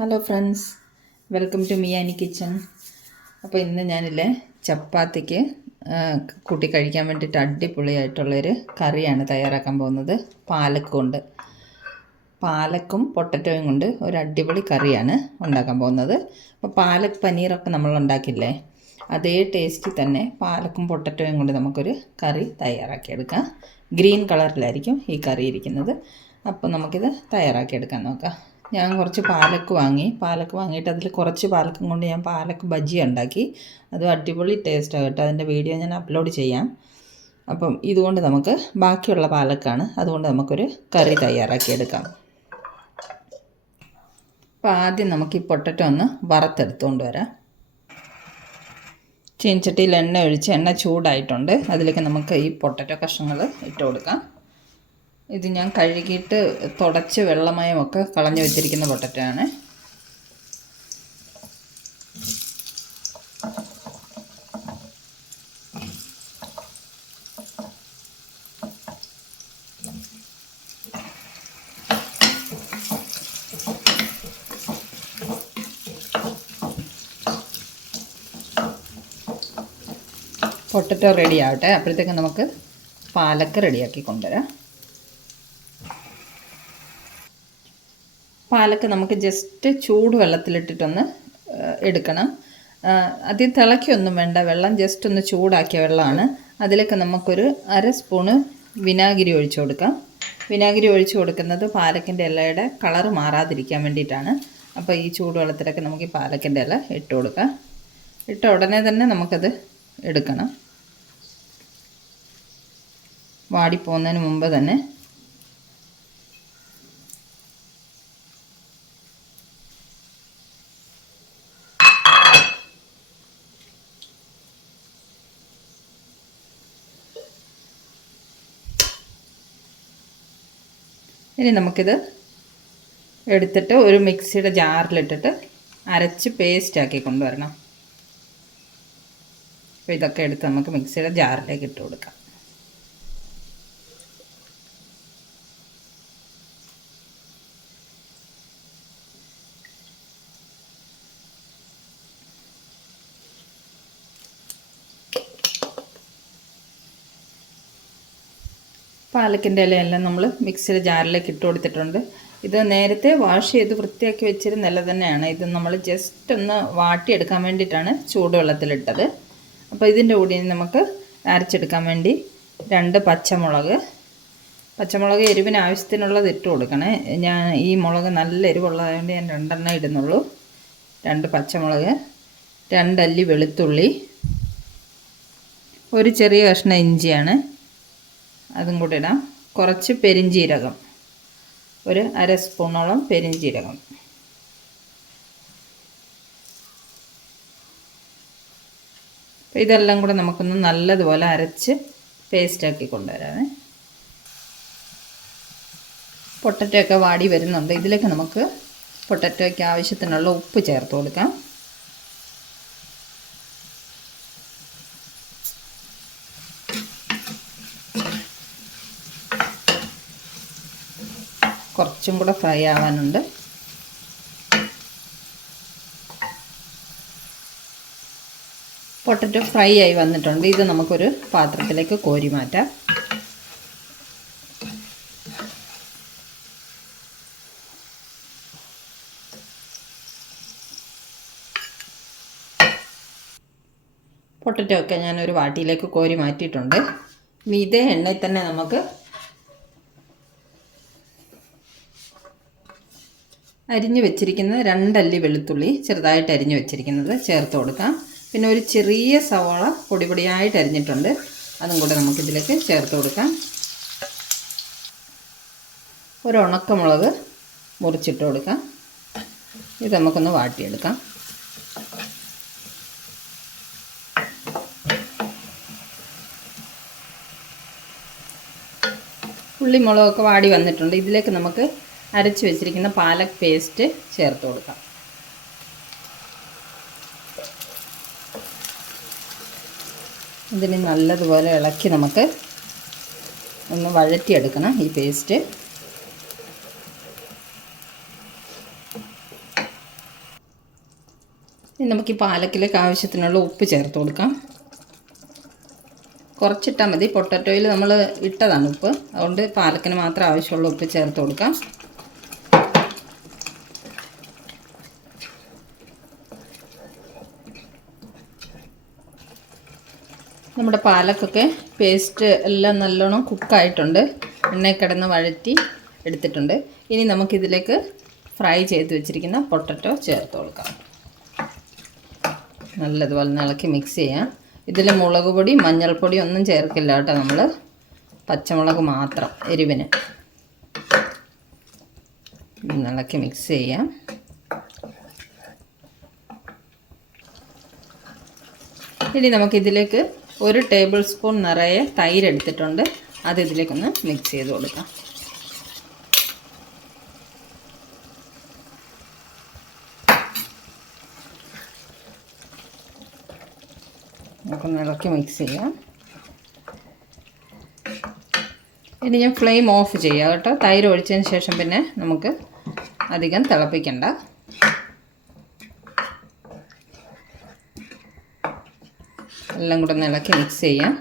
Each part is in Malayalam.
Hello friends welcome to Miyani kitchen അപ്പോൾ ഇന്ന് ഞാനില്ലേ ചപ്പാത്തിക്ക് കൂട്ടി കഴിക്കാൻ വേണ്ടിയിട്ട് അടിപൊളിയായിട്ടുള്ളൊരു കറിയാണ് തയ്യാറാക്കാൻ പോകുന്നത്. പാലക്ക് കൊണ്ട് പാലക്കും പൊട്ടറ്റോയും കൊണ്ട് ഒരു അടിപൊളി കറിയാണ് ഉണ്ടാക്കാൻ പോകുന്നത്. അപ്പോൾ പാലക് പനീറൊക്കെ നമ്മൾ ഉണ്ടാക്കില്ലേ അതേ ടേസ്റ്റിൽ തന്നെ പാലക്കും പൊട്ടറ്റോയും കൊണ്ട് നമുക്കൊരു കറി തയ്യാറാക്കിയെടുക്കാം. ഗ്രീൻ കളറിലായിരിക്കും ഈ കറി ഇരിക്കുന്നത്. അപ്പോൾ നമുക്കിത് തയ്യാറാക്കിയെടുക്കാൻ നോക്കാം. ഞാൻ കുറച്ച് പാലക്ക് വാങ്ങി. പാലക്ക് വാങ്ങിയിട്ട് അതിൽ കുറച്ച് പാലക്കും കൊണ്ട് ഞാൻ പാലക്ക് ബജ്ജി ഉണ്ടാക്കി. അത് അടിപൊളി ടേസ്റ്റാണ് കേട്ടോ. അതിന്റെ വീഡിയോ ഞാൻ അപ്ലോഡ് ചെയ്യാം. അപ്പം ഇതുകൊണ്ട് നമുക്ക് ബാക്കിയുള്ള പാലക്കാണ്. അതുകൊണ്ട് നമുക്കൊരു കറി തയ്യാറാക്കിയെടുക്കാം അപ്പോൾ ആദ്യം നമുക്ക് ഈ പൊട്ടറ്റോ ഒന്ന് വറുത്തെടുത്തുകൊണ്ട് വരാം. ചീനച്ചട്ടിയിൽ എണ്ണ ഒഴിച്ച് എണ്ണ ചൂടായിട്ടുണ്ട്. അതിലേക്ക് നമുക്ക് ഈ പൊട്ടറ്റോ കഷ്ണങ്ങൾ ഇട്ട് കൊടുക്കാം. ഇത് ഞാൻ കഴുകിയിട്ട് തുടച്ച് വെള്ളമയമൊക്കെ കളഞ്ഞു വെച്ചിരിക്കുന്ന പൊട്ടറ്റോ ആണ് പൊട്ടറ്റോ റെഡി ആവട്ടെ അപ്പോഴത്തേക്ക് നമുക്ക് പാലക്ക് റെഡിയാക്കി കൊണ്ടുവരാം. പാലക്ക് നമുക്ക് ജസ്റ്റ് ചൂട് വെള്ളത്തിലിട്ടിട്ടൊന്ന് ആ, എടുക്കണം അധികം തിളയ്ക്കൊന്നും വേണ്ട വെള്ളം ജസ്റ്റ് ഒന്ന് ചൂടാക്കിയ വെള്ളമാണ്. അതിലൊക്കെ നമുക്കൊരു അര സ്പൂണ് വിനാഗിരി ഒഴിച്ചു കൊടുക്കാം. വിനാഗിരി ഒഴിച്ചു കൊടുക്കുന്നത് പാലക്കിന്റെ ഇലയുടെ കളർ മാറാതിരിക്കാൻ വേണ്ടിയിട്ടാണ്. അപ്പോൾ ഈ ചൂടുവെള്ളത്തിലൊക്കെ നമുക്ക് ഈ പാലക്കിന്റെ ഇല ഇട്ട് കൊടുക്കാം. ഇട്ട ഉടനെ തന്നെ നമുക്കത് എടുക്കണം. വാടിപ്പോകുന്നതിന് മുമ്പ് തന്നെ ഇനി നമുക്കിത് എടുത്തിട്ട് ഒരു മിക്സിയുടെ ജാറിലിട്ടിട്ട് അരച്ച് പേസ്റ്റ് ആക്കി കൊണ്ടുവരണം. അപ്പോൾ ഇതൊക്കെ എടുത്ത് നമുക്ക് മിക്സിയുടെ ജാറിലേക്ക് ഇട്ട് കൊടുക്കാം. പാലക്കിന്റെ ഇലയെല്ലാം നമ്മൾ മിക്സിയുടെ ജാറിലേക്ക് ഇട്ട് കൊടുത്തിട്ടുണ്ട്. ഇത് നേരത്തെ വാഷ് ചെയ്ത് വൃത്തിയാക്കി വെച്ചിരുന്ന ഇല തന്നെയാണ്. ഇത് നമ്മൾ ജസ്റ്റ് ഒന്ന് വാട്ടിയെടുക്കാൻ വേണ്ടിയിട്ടാണ് ചൂടുവെള്ളത്തിലിട്ടത്. അപ്പോൾ ഇതിന്റെ കൂടി നമുക്ക് അരച്ചെടുക്കാൻ വേണ്ടി രണ്ട് പച്ചമുളക് പച്ചമുളക് എരിവിന് ആവശ്യത്തിനുള്ളത് ഇട്ട് കൊടുക്കണേ. ഞാൻ ഈ മുളക് നല്ല എരിവുള്ളതുകൊണ്ട് ഞാൻ രണ്ടെണ്ണം ഇടുന്നുള്ളൂ. രണ്ട് പച്ചമുളക് രണ്ടല്ലി വെളുത്തുള്ളി ഒരു ചെറിയ കഷ്ണം ഇഞ്ചിയാണ്. അതും കൂടി ഇടാം. കുറച്ച് പെരിഞ്ചീരകം. ഒരു അര സ്പൂണോളം പെരിഞ്ചീരകം. അപ്പോൾ ഇതെല്ലാം കൂടെ നമുക്കൊന്ന് നല്ലതുപോലെ അരച്ച് പേസ്റ്റാക്കി കൊണ്ടുവരാമേ പൊട്ടറ്റോ ഒക്കെ വാടി വരുന്നുണ്ട്. ഇതിലേക്ക് നമുക്ക് പൊട്ടറ്റോയ്ക്ക് ആവശ്യത്തിനുള്ള ഉപ്പ് ചേർത്ത് കൊടുക്കാം. കുറച്ചും കൂടെ ഫ്രൈ ആവാനുണ്ട്. പൊട്ടറ്റോ ഫ്രൈ ആയി വന്നിട്ടുണ്ട്. ഇത് നമുക്കൊരു പാത്രത്തിലേക്ക് കോരി മാറ്റാം. പൊട്ടറ്റോ ഒക്കെ ഞാനൊരു വാട്ടിയിലേക്ക് കോരി മാറ്റിയിട്ടുണ്ട്. ഇനി ഇതേ എണ്ണയിൽ തന്നെ നമുക്ക് അരിഞ്ഞു വെച്ചിരിക്കുന്നത് രണ്ടല്ലി വെളുത്തുള്ളി ചെറുതായിട്ട് അരിഞ്ഞു വെച്ചിരിക്കുന്നത് ചേർത്ത് കൊടുക്കാം. പിന്നെ ഒരു ചെറിയ സവാള പൊടി പൊടിയായിട്ട് അരിഞ്ഞിട്ടുണ്ട്. അതും കൂടെ നമുക്കിതിലേക്ക് ചേർത്ത് കൊടുക്കാം. ഒരു ഉണക്കമുളക് മുറിച്ചിട്ട് കൊടുക്കാം. ഇത് നമുക്കൊന്ന് വാട്ടിയെടുക്കാം. ഉള്ളിമുളകൊക്കെ വാടി വന്നിട്ടുണ്ട്. ഇതിലേക്ക് നമുക്ക് അരച്ച് വെച്ചിരിക്കുന്ന പാലക് പേസ്റ്റ് ചേർത്ത് കൊടുക്കാം. ഇതിന് നല്ലതുപോലെ ഇളക്കി നമുക്ക് ഒന്ന് വഴറ്റിയെടുക്കണം ഈ പേസ്റ്റ്. നമുക്ക് ഈ പാലക്കിലേക്ക് ആവശ്യത്തിനുള്ള ഉപ്പ് ചേർത്ത് കൊടുക്കാം. കുറച്ചിട്ടാൽ മതി. പൊട്ടറ്റോയിൽ നമ്മൾ ഇട്ടതാണ് ഉപ്പ്. അതുകൊണ്ട് പാലക്കിന് മാത്രം ആവശ്യമുള്ള ഉപ്പ് ചേർത്ത് കൊടുക്കാം. നമ്മുടെ പാലക്കൊക്കെ പേസ്റ്റ് എല്ലാം നല്ലോണം കുക്കായിട്ടുണ്ട് എണ്ണയിൽ കിടന്ന് വഴറ്റി എടുത്തിട്ടുണ്ട്. ഇനി നമുക്കിതിലേക്ക് ഫ്രൈ ചെയ്ത് വെച്ചിരിക്കുന്ന പൊട്ടറ്റോ ചേർത്ത് കൊടുക്കാം. നല്ലതുപോലെ ഇളക്കി മിക്സ് ചെയ്യാം. ഇതിൽ മുളക് പൊടി മഞ്ഞൾപ്പൊടി ഒന്നും ചേർക്കില്ല കേട്ടോ നമ്മൾ പച്ചമുളക് മാത്രം എരിവിന്. ഇളക്കി മിക്സ് ചെയ്യാം. ഇനി നമുക്കിതിലേക്ക് ഒരു ടേബിൾ സ്പൂൺ നിറയെ തൈര് എടുത്തിട്ടുണ്ട്. അത് ഇതിലേക്കൊന്ന് മിക്സ് ചെയ്ത് കൊടുക്കാം. നമുക്കൊന്ന് ഇളക്കി മിക്സ് ചെയ്യാം. ഇനി ഞാൻ ഫ്ലെയിം ഓഫ് ചെയ്യാം കേട്ടോ. തൈര് ഒഴിച്ചതിന് ശേഷം പിന്നെ നമുക്ക് അധികം തിളപ്പിക്കണ്ട. എല്ലാം കൂടെ ഇളക്കി മിക്സ് ചെയ്യാം.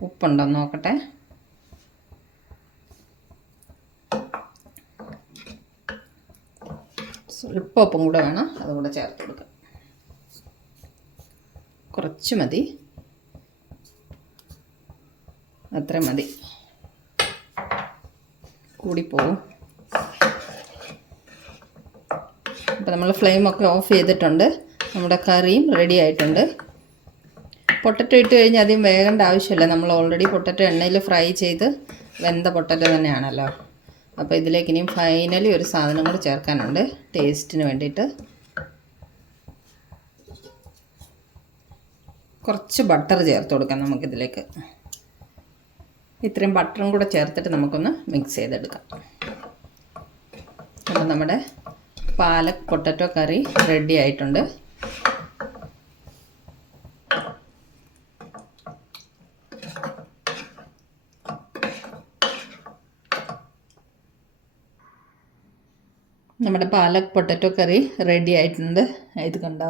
ഉപ്പുണ്ടോ നോക്കട്ടെ. സ്വല്പം ഉപ്പും കൂടെ വേണം അതുകൂടെ ചേർത്ത് കൊടുക്കാം. കുറച്ച് മതി. അത്ര മതി. കൂടിപ്പോവും. അപ്പോൾ നമ്മൾ ഫ്ലെയിമൊക്കെ ഓഫ് ചെയ്തിട്ടുണ്ട്. നമ്മുടെ കറിയും റെഡി ആയിട്ടുണ്ട്. പൊട്ടറ്റോ ഇട്ട് കഴിഞ്ഞാൽ അധികം വേകേണ്ട ആവശ്യമില്ല. നമ്മൾ ഓൾറെഡി പൊട്ടറ്റോ എണ്ണയിൽ ഫ്രൈ ചെയ്ത് വെന്ത പൊട്ടറ്റോ തന്നെയാണല്ലോ. അപ്പോൾ ഇതിലേക്ക് ഇനിയും ഫൈനലി ഒരു സാധനം കൂടി ചേർക്കാനുണ്ട്. ടേസ്റ്റിന് വേണ്ടിയിട്ട്. കുറച്ച് ബട്ടർ ചേർത്ത് കൊടുക്കാം നമുക്കിതിലേക്ക്. ഇത്രയും ബട്ടറും കൂടെ ചേർത്തിട്ട് നമുക്കൊന്ന് മിക്സ് ചെയ്തെടുക്കാം. അപ്പോൾ നമ്മുടെ പാലക് പൊട്ടറ്റോ കറി റെഡി ആയിട്ടുണ്ട്. നമ്മുടെ പാലക് പൊട്ടറ്റോ കറി റെഡി ആയിട്ടുണ്ട്. ഇത് കണ്ടോ?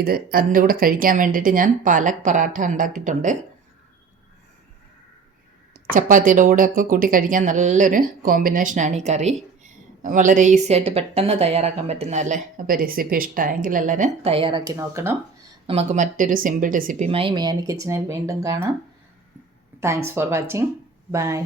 ഇത് അതിന്റെ കൂടെ കഴിക്കാൻ വേണ്ടിയിട്ട് ഞാൻ പാലക് പൊറാട്ട ഉണ്ടാക്കിയിട്ടുണ്ട്. ചപ്പാത്തിയുടെ കൂടെ ഒക്കെ കൂട്ടി കഴിക്കാൻ നല്ലൊരു കോമ്പിനേഷനാണ് ഈ കറി. വളരെ ഈസി ആയിട്ട് പെട്ടെന്ന് തയ്യാറാക്കാൻ പറ്റുന്നതല്ലേ അപ്പോൾ റെസിപ്പി ഇഷ്ടമായെങ്കിൽ എല്ലാവരും തയ്യാറാക്കി നോക്കണം. നമുക്ക് മറ്റൊരു സിമ്പിൾ റെസിപ്പിയുമായി മിയാനി കിച്ചണിൽ വീണ്ടും കാണാം. Thanks for watching bye